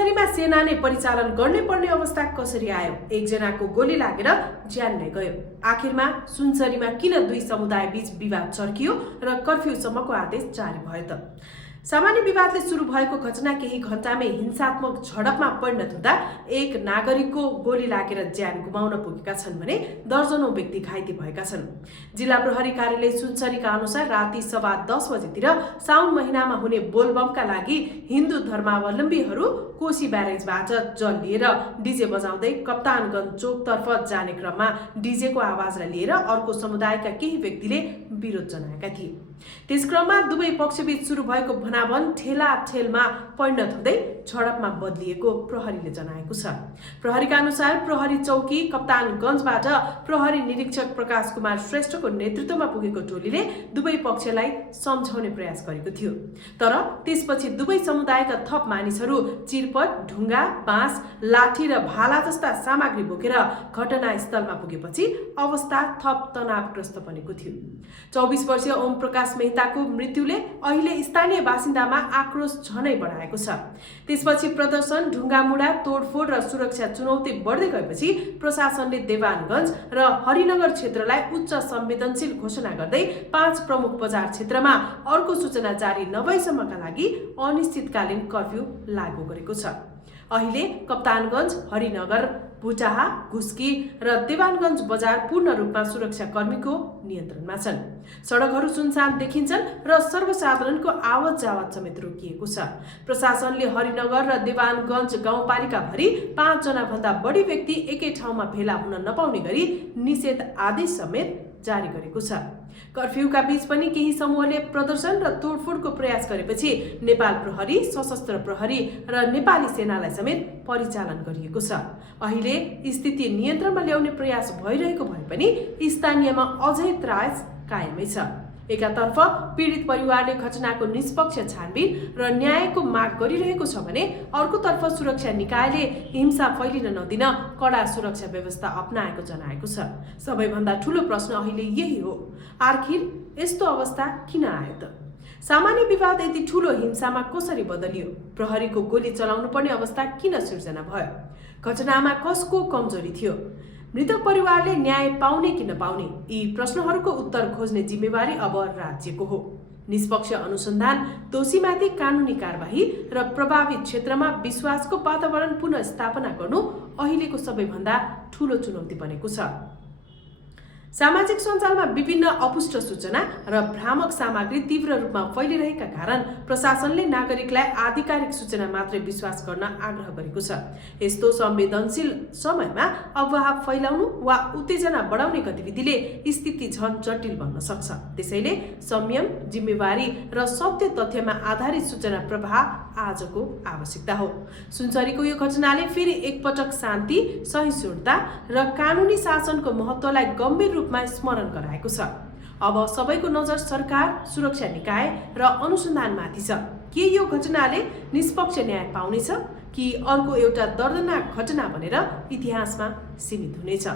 सुनसरीमा सेना नै परिचालन गर्नै पर्ने अवस्था कसरी आयो? एकजनाको गोली लागेर ज्यान नै गयो। आखिरमा सुनसरीमा किन दुई समुदाय बीच विवाद चर्कियो र कर्फ्यूसम्मको आदेश जारी भयो त? सामान्य विवादले सुरु भएको घटना केही घण्टामै हिंसात्मक झडपमा परिणत हुँदा एक नागरिकको गोली लागेर ज्यान गुमाउन पुगेका छन् भने दर्जनौं व्यक्ति घाइते भएका छन्। जिल्ला प्रहरी कार्यालय सुनसरीका अनुसार राति 10:15 बजेतिर साउन महिनामा हुने बोलबमका लागि हिन्दू धर्मावलम्बीहरू कोशी ब्यारेजबाट जल लिएर डीजे बजाउँदै कप्तानगञ्ज चोकतर्फ जाने क्रममा डीजेको आवाजलाई लिएर अर्को समुदायका केही व्यक्तिले विरोध जनाएका थिए। त्यस क्रममा दुवै पक्षबीच सुरु भएको भनाभन ठेलाठेलमा परिणत हुँदै झडपमा बदलिएको प्रहरीले जनाएको छ। प्रहरीका अनुसार प्रहरी चौकी कप्तानगञ्जबाट प्रहरी निरीक्षक प्रकाश कुमार श्रेष्ठको नेतृत्वमा पुगेको टोलीले दुवै पक्षलाई सम्झाउने प्रयास गरेको थियो। तर त्यसपछि दुवै समुदायका थप मानिसहरू चिरपट, ढुङ्गा, बाँस, लाठी र भाला जस्ता सामग्री बोकेर घटनास्थलमा पुगेपछि अवस्था थप तनावग्रस्त बनेको थियो। 24 वर्षीय ओम प्रकाश मेहताको मृत्युले अहिले स्थानीय बासिन्दामा आक्रोश झनै बढाएको छ। त्यसपछि प्रदर्शन, ढुङ्गामुढा, तोडफोड र सुरक्षा चुनौती बढ्दै गएपछि प्रशासनले देवानगञ्ज र हरिनगर क्षेत्रलाई उच्च संवेदनशील घोषणा गर्दै 5 प्रमुख बजार क्षेत्रमा अर्को सूचना जारी नभएसम्मका लागि अनिश्चितकालीन कर्फ्यू लागू गरेको छ। अहिले कप्तानगञ्ज, हरिनगर, भुटाहा, घुस्की र देवानगञ्ज बजार पूर्ण रूपमा सुरक्षा कर्मीको नियन्त्रणमा छन्। सडकहरू सुनसान देखिन्छन् र सर्वसाधारणको आवत जावत समेत रोकिएको छ। प्रशासनले हरिनगर र देवानगञ्ज गाउँपालिका भरि 5 जना भन्दा बढी व्यक्ति एकै ठाउँमा भेला हुन नपाउने गरी निषेध आदेश समेत जारी गरेको छ। कर्फ्यूका बीच पनि केही समूहले प्रदर्शन र तोडफोडको प्रयास गरेपछि नेपाल प्रहरी, सशस्त्र प्रहरी र नेपाली सेनालाई समेत परिचालन गरिएको छ। अहिले स्थिति नियन्त्रणमा ल्याउने प्रयास भइरहेको भए पनि स्थानीयमा अझै त्रास कायमै छ। एकातर्फ पीडित परिवारले घटनाको निष्पक्ष छानबिन र न्यायको माग गरिरहेको छ भने अर्कोतर्फ सुरक्षा निकायले हिंसा फैलिन नदिन कडा सुरक्षा व्यवस्था अपनाएको जनाएको छ। सबैभन्दा ठूलो प्रश्न अहिले यही हो, आखिर यस्तो अवस्था किन आयो त? सामान्य विवाद यति ठूलो हिंसामा कसरी बदलियो? प्रहरीको गोली चलाउनु पर्ने अवस्था किन सिर्जना भयो? घटनामा कसको कमजोरी थियो? मृतक परिवारले न्याय पाउने कि नपाउने? यी प्रश्नहरूको उत्तर खोज्ने जिम्मेवारी अब राज्यको हो। निष्पक्ष अनुसन्धान, दोषीमाथि कानुनी कारबाही र प्रभावित क्षेत्रमा विश्वासको वातावरण पुनः स्थापना गर्नु अहिलेको सबैभन्दा ठूलो चुनौती बनेको छ। सामाजिक सञ्जालमा विभिन्न अपुष्ट सूचना र भ्रामक सामग्री तीव्र रूपमा फैलिरहेका कारण प्रशासनले नागरिकलाई आधिकारिक सूचना मात्रै विश्वास गर्न आग्रह गरेको छ। यस्तो संवेदनशील समयमा अफवाह फैलाउनु वा उत्तेजना बढाउने गतिविधिले स्थिति झन जटिल बन्न सक्छ। त्यसैले संयम, जिम्मेवारी र सत्य तथ्यमा आधारित सूचना प्रवाह आजको आवश्यकता हो। सुनसरीको यो घटनाले फेरि एकपटक शान्ति, सहिष्णुता र कानुनी शासनको महत्त्वलाई गम्भीर रूपमा स्मरण गराएको छ। अब सबैको नजर सरकार, सुरक्षा निकाय र अनुसन्धानमाथि छ। के यो घटनाले निष्पक्ष न्याय पाउनेछ कि अर्को एउटा दर्दनाक घटना बनेर इतिहासमा सीमित हुनेछ?